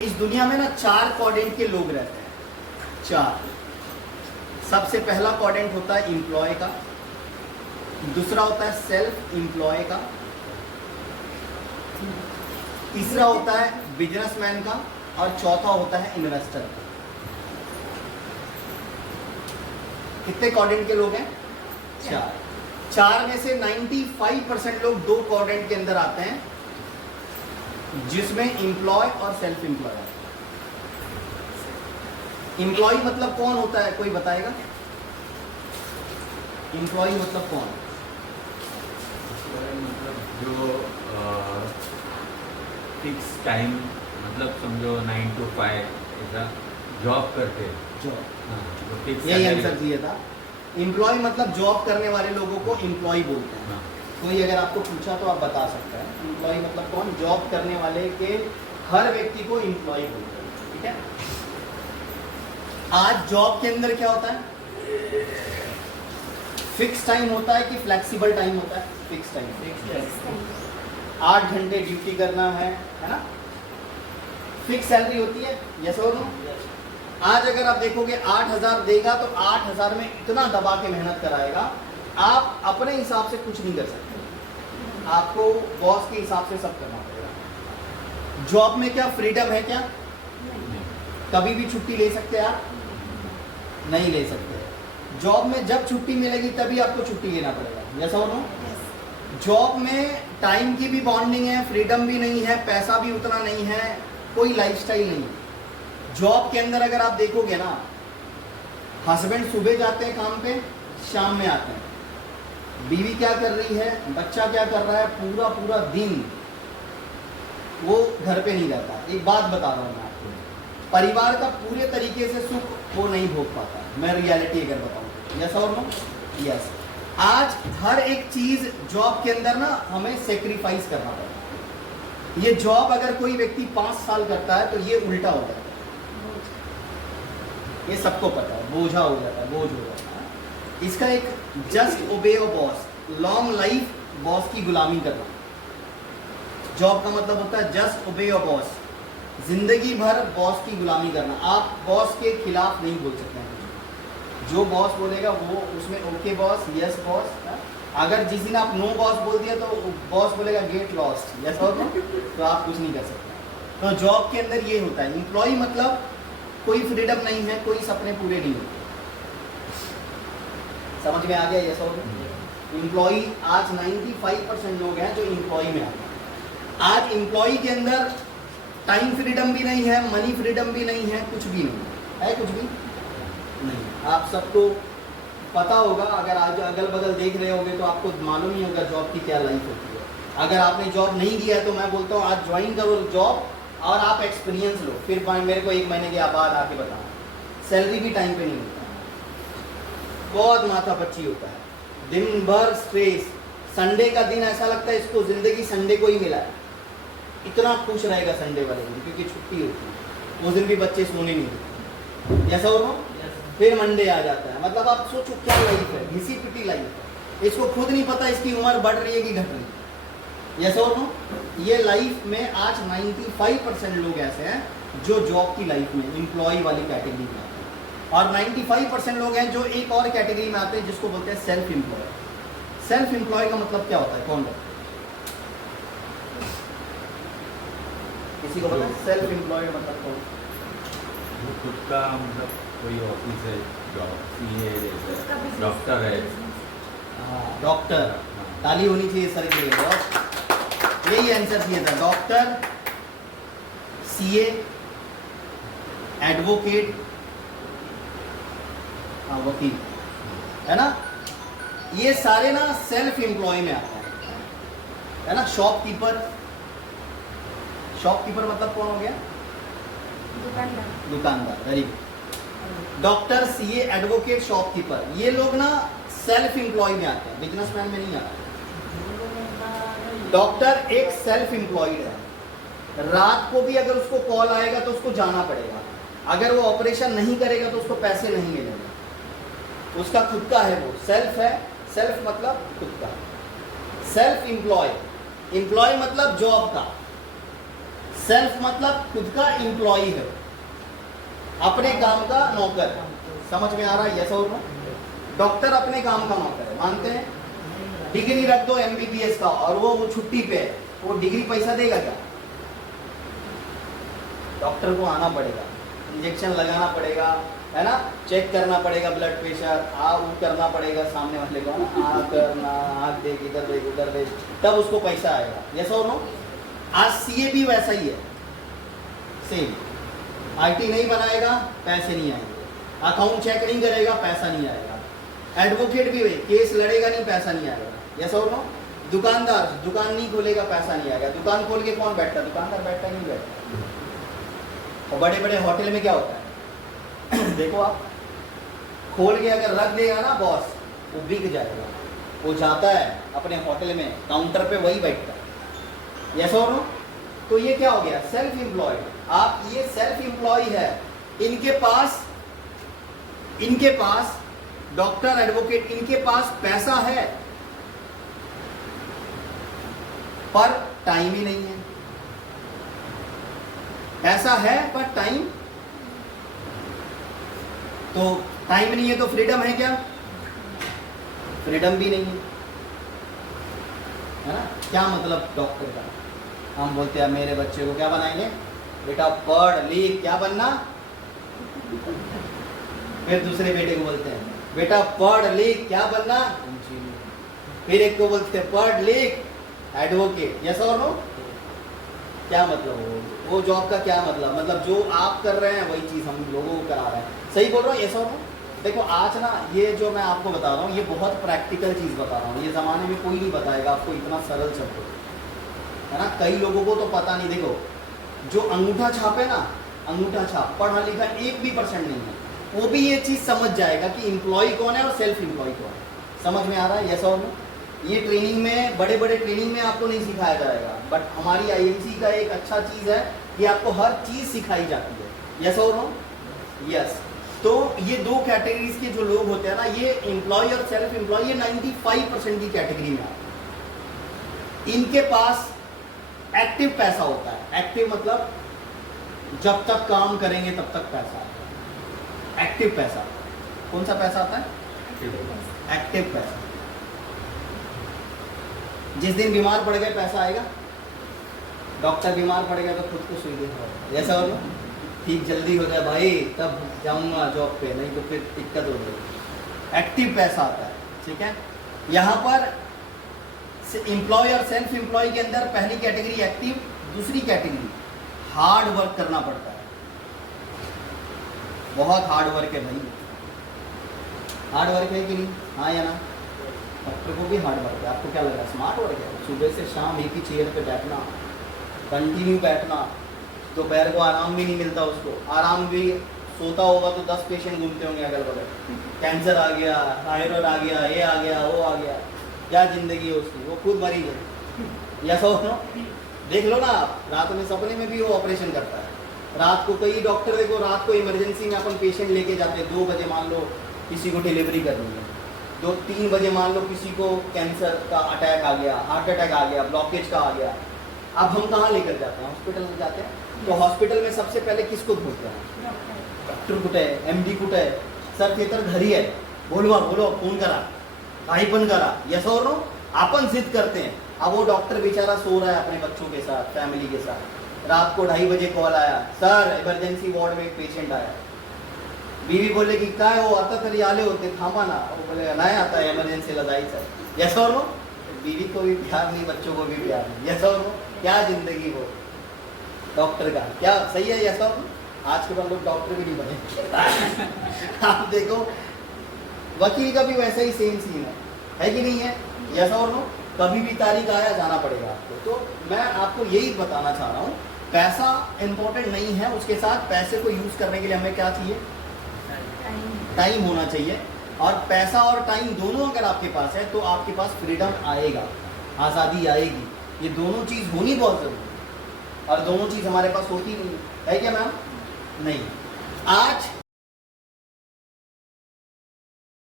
इस दुनिया में ना 4 क्वाड्रेंट के लोग रहते हैं। 4। सबसे पहला क्वाड्रेंट होता है एम्प्लॉय का, दूसरा होता है सेल्फ एम्प्लॉय का, तीसरा होता है बिजनेसमैन का और चौथा होता है इन्वेस्टर का। कितने क्वाड्रेंट के लोग हैं? 4। 4 में से 95% लोग 2 क्वाड्रेंट के अंदर आते हैं, जिसमें एम्प्लॉय और सेल्फ एम्प्लॉय है। एम्प्लॉय मतलब कौन होता है, कोई बताएगा? एम्प्लॉय मतलब कौन? मतलब जो फिक्स टाइम, मतलब समझो 9 to 5 ऐसा जॉब करते हैं। जॉब, यही आंसर दिया था। एम्प्लॉय मतलब जॉब करने वाले लोगों को एम्प्लॉय बोलते हैं। कोई अगर आपको पूछा तो आप बता सकते हैं एम्प्लॉय मतलब कौन? जॉब करने वाले के हर व्यक्ति को एम्प्लॉय बोलते हैं। ठीक है। आज जॉब के अंदर क्या होता है? फिक्स टाइम होता है कि फ्लेक्सिबल टाइम होता है? Fix time. 8 घंटे ड्यूटी करना है ना? फिक्स सैलरी होती है, यस और नो? आज अगर आप देखोगे 8,000 देगा तो 8,000 में इतना दबा के मेहनत कराएगा, आप अपने हिसाब से कुछ नहीं कर सकते, आपको बॉस के हिसाब से सब करना पड़ेगा। जॉब में क्या फ्रीडम है? क्या कभी भी छुट्टी ले सकते हैं आप? नहीं ले सकते। जॉब में जब छुट्टी मिलेगी तभी आपको छुट्टी लेना पड़ेगा, यस और नो? जॉब में टाइम की भी बॉन्डिंग है, फ्रीडम भी नहीं है, पैसा भी उतना नहीं है, कोई लाइफस्टाइल नहीं है। जॉब के अंदर अगर आप देखोगे ना, हस्बैंड सुबह जाते हैं काम पे, शाम में आते हैं, बीवी क्या कर रही है, बच्चा क्या कर रहा है, पूरा पूरा दिन वो घर पे नहीं रहता। एक बात बता रहा हूँ मैं आपको, परिवार का पूरे तरीके से सुख वो नहीं भोग पाता। मैं रियलिटी अगर बताऊँ, यस और नो? यस। आज हर एक चीज जॉब के अंदर ना हमें सेक्रीफाइस करना पड़ता है। ये जॉब अगर कोई व्यक्ति 5 साल करता है तो ये उल्टा हो जाता है, ये सबको पता है, बोझा हो जाता है, बोझ हो जाता है। इसका एक जस्ट ओबे your boss, long life boss की गुलामी करना। जॉब का मतलब होता है जस्ट ओबे योर बॉस, जिंदगी भर बॉस की गुलामी करना। आप बॉस के खिलाफ नहीं बोल सकते हैं। जो बॉस बोलेगा वो उसमें ओके बॉस, यस बॉस। अगर जिस दिन आप नो बॉस बोल दिया तो बॉस बोलेगा गेट लॉस्ट, यस और नो, तो आप कुछ नहीं कर सकते। तो जॉब के अंदर ये होता है। एम्प्लॉय मतलब कोई फ्रीडम नहीं है, कोई सपने पूरे नहीं होते। समझ में आ गया, यस और नो? एम्प्लॉय आज 95% लोग हैं जो एम्प्लॉय में आते हैं। आज एम्प्लॉय के अंदर टाइम फ्रीडम भी नहीं है, मनी फ्रीडम भी नहीं है, कुछ भी नहीं है। कुछ भी नहीं। आप सबको पता होगा, अगर आज अगल बगल देख रहे होगे तो आपको मालूम ही होगा जॉब की क्या लाइफ होती है। अगर आपने जॉब नहीं किया है तो मैं बोलता हूँ आज ज्वाइन करो जॉब और आप एक्सपीरियंस लो, फिर मेरे को 1 महीने के बाद आके बताना। सैलरी भी टाइम पे नहीं होता, बहुत माथापच्ची होता है, दिन भर स्ट्रेस। संडे का दिन ऐसा लगता है इसको जिंदगी संडे को ही मिला है, इतना खुश रहेगा संडे वाले दिन क्योंकि छुट्टी होती है। उस दिन भी बच्चे सोने नहीं देते, ऐसा हो? फिर मंडे आ जाता है। मतलब आप सोचो क्या लाइफ है, घिसी पिटी लाइफ है। इसको खुद नहीं पता इसकी उम्र बढ़ रही है कि घट रही है, यस और नो? ये लाइफ में आज 95% लोग ऐसे हैं जो जॉब की लाइफ में एम्प्लॉय वाली कैटेगरी में आते हैं, और 95% लोग हैं जो एक और कैटेगरी में आते हैं जिसको बोलते हैं सेल्फ एम्प्लॉय। सेल्फ एम्प्लॉय का मतलब क्या होता है, कौन बताए? किसी को पता है सेल्फ एम्प्लॉय मतलब कौन? वो खुद का मतलब कोई ऑफिस है, जॉब, सीए जैसे, डॉक्टर है। डॉक्टर, ताली होनी चाहिए सर के लिए। यही आंसर दिया था, डॉक्टर, सीए, एडवोकेट, वकील, है ना? ये सारे ना सेल्फ एम्प्लॉय में आते हैं, है ना? शॉपकीपर, शॉपकीपर मतलब कौन हो गया? दुकानदार, very good. Doctor, CA, advocate, shopkeeper, ये लोग ना सेल्फ एम्प्लॉय में आते हैं, बिजनेसमैन में नहीं आते। डॉक्टर एक सेल्फ एम्प्लॉयड है, रात को भी अगर उसको कॉल आएगा तो उसको जाना पड़ेगा, अगर वो ऑपरेशन नहीं करेगा तो उसको पैसे नहीं मिलेंगे, उसका खुद का है, वो सेल्फ है। सेल्फ मतलब खुद का। सेल्फ एम्प्लॉय, एम्प्लॉय मतलब जॉब का, सेल्फ मतलब खुद का एम्प्लॉई है, अपने काम का नौकर। समझ में आ रहा है? यस और नो? डॉक्टर अपने काम का नौकर है, मानते हैं? डिग्री रख दो एमबीबीएस का और वो छुट्टी पे है, वो डिग्री पैसा देगा क्या? डॉक्टर को आना पड़ेगा, इंजेक्शन लगाना पड़ेगा, है ना, चेक करना पड़ेगा ब्लड प्रेशर, वो करना पड़ेगा सामने वाले को, आ करना, आँख देख, इधर देख, उधर देख, तब उसको पैसा आएगा। यस और नो? आज सीए भी वैसा ही है, सेम। आईटी नहीं बनाएगा, पैसे नहीं आएंगे। अकाउंट चेक नहीं करेगा, पैसा नहीं आएगा। एडवोकेट भी वही, केस लड़ेगा नहीं, पैसा नहीं आएगा। यस और नो? दुकानदार दुकान नहीं खोलेगा, पैसा नहीं आएगा। दुकान खोल के कौन बैठता? दुकानदार बैठता नहीं बैठता। और बड़े बड़े होटल में क्या होता है देखो आप, खोल के अगर रख देगा ना बॉस, वो बिक जाएगा। वो जाता है अपने होटल में, काउंटर पे वही बैठता है। यस और नो? तो ये क्या हो गया? Self employed. आप ये सेल्फ एम्प्लॉय है, इनके पास डॉक्टर, एडवोकेट, इनके पास पैसा है पर टाइम ही नहीं है। पैसा है पर टाइम, तो टाइम नहीं है तो फ्रीडम है क्या? फ्रीडम भी नहीं है ना? क्या मतलब डॉक्टर का? हम बोलते हैं मेरे बच्चे को क्या बनाएंगे? बेटा पढ़ लिख, क्या बनना? फिर दूसरे बेटे को बोलते हैं बेटा पढ़ लिख, क्या बनना? इंजीनियर। फिर एक को बोलते हैं पढ़ लिख एडवोकेट। यस और नो? क्या मतलब वो जॉब का क्या मतलब जो आप कर रहे हैं वही चीज़ हम लोगों को करा रहे हैं। सही बोल रहा हूँ? यस और नो? देखो आज ना ये जो मैं आपको बता रहा हूँ ये बहुत प्रैक्टिकल चीज़ बता रहा हूँ। ये ज़माने में कोई नहीं बताएगा आपको इतना सरल शब्द, है ना? कई लोगों को तो पता नहीं। देखो जो अंगूठा छाप है ना, अंगूठा छाप, पढ़ा लिखा 1% नहीं है, वो भी ये चीज़ समझ जाएगा कि एम्प्लॉय कौन है और सेल्फ एम्प्लॉय कौन है। समझ में आ रहा है? यस और नो? ये ट्रेनिंग में, बड़े बड़े ट्रेनिंग में आपको नहीं सिखाया जाएगा, बट हमारी आईएमसी का एक अच्छा चीज़ है कि आपको हर चीज़ सिखाई जाती है। यस और नो? यस। तो ये दो कैटेगरीज के जो लोग होते हैं ना, ये एम्प्लॉय और सेल्फ एम्प्लॉय, ये 95% की कैटेगरी में आते हैं। इनके पास एक्टिव पैसा होता है। एक्टिव मतलब जब तक काम करेंगे तब तक पैसा आता है। एक्टिव पैसा। कौन सा पैसा आता है? एक्टिव पैसा। जिस दिन बीमार पड़ गए पैसा आएगा। डॉक्टर बीमार पड़ गया तो खुद को सुई देगा, ऐसा हो ठीक जल्दी हो जाए भाई तब जाऊंगा जॉब पे, नहीं तो फिर दिक्कत हो जाएगी। एक्टिव पैसा आता है, ठीक है। यहाँ पर एम्प्लॉय और सेल्फ एम्प्लॉय के अंदर पहली कैटेगरी एक्टिव, दूसरी कैटेगरी हार्ड वर्क करना पड़ता है। बहुत हार्ड वर्क है भाई। हार्ड वर्क है कि नहीं? हाँ या ना? डॉक्टर को भी हार्ड वर्क है। आपको क्या लग रहा है स्मार्ट वर्क है? सुबह से शाम एक ही चेयर पे बैठना, कंटिन्यू बैठना, दोपहर को आराम भी नहीं मिलता उसको। आराम भी सोता होगा तो 10 पेशेंट घूमते होंगे अगल बगल। कैंसर आ गया, थायराइड आ गया, ये आ गया, वो आ गया। क्या जिंदगी है उसकी, वो खुद मरीज है। या सोचो, देख लो ना आप, रात में सपने में भी वो ऑपरेशन करता है। रात को कई डॉक्टर देखो, रात को इमरजेंसी में अपन पेशेंट लेके जाते हैं। 2 बजे मान लो किसी को डिलीवरी करनी है, 2-3 बजे मान लो किसी को कैंसर का अटैक आ गया, हार्ट अटैक आ गया, ब्लॉकेज का आ गया। अब हम कहाँ लेकर जाते हैं? हॉस्पिटल में जाते हैं। तो हॉस्पिटल में सबसे पहले किसको ढूंढते हैं? डॉक्टर कुठे है, एमडी कुठे है, सर ते तर घरी है, बोलवा फोन करा, काही पण करा। यस और नो? अपन जिद करते हैं। अब वो डॉक्टर बेचारा सो रहा है अपने बच्चों के साथ, फैमिली के साथ। रात को 2:30 बजे कॉल आया, सर इमरजेंसी वार्ड में एक पेशेंट आया। बीवी बोले की काय हो, आता तरी आले होते, थांबा ना। वो बोले नाही आता इमर्जन्सीला जायचं। यस और नो? बीवी को भी प्यार नहीं, बच्चों को भी प्यार नहीं। यस और नो? क्या जिंदगी हो डॉक्टर का, क्या सही है? यस और नो? आज के बाद लोग डॉक्टर भी नहीं बने। आप देखो वकील का भी वैसा ही सेम सीन है कि नहीं है? यस और नो? कभी भी तारीख आया जाना पड़ेगा आपको। तो मैं आपको यही बताना चाह रहा हूँ, पैसा इंपॉर्टेंट नहीं है, उसके साथ पैसे को यूज करने के लिए हमें क्या चाहिए? टाइम होना चाहिए। और पैसा और टाइम दोनों अगर आपके पास है तो आपके पास फ्रीडम आएगा, आज़ादी आएगी। ये दोनों चीज़ होनी बहुत जरूरी है, और दोनों चीज़ हमारे पास होती नहीं है क्या मैम? नहीं। आज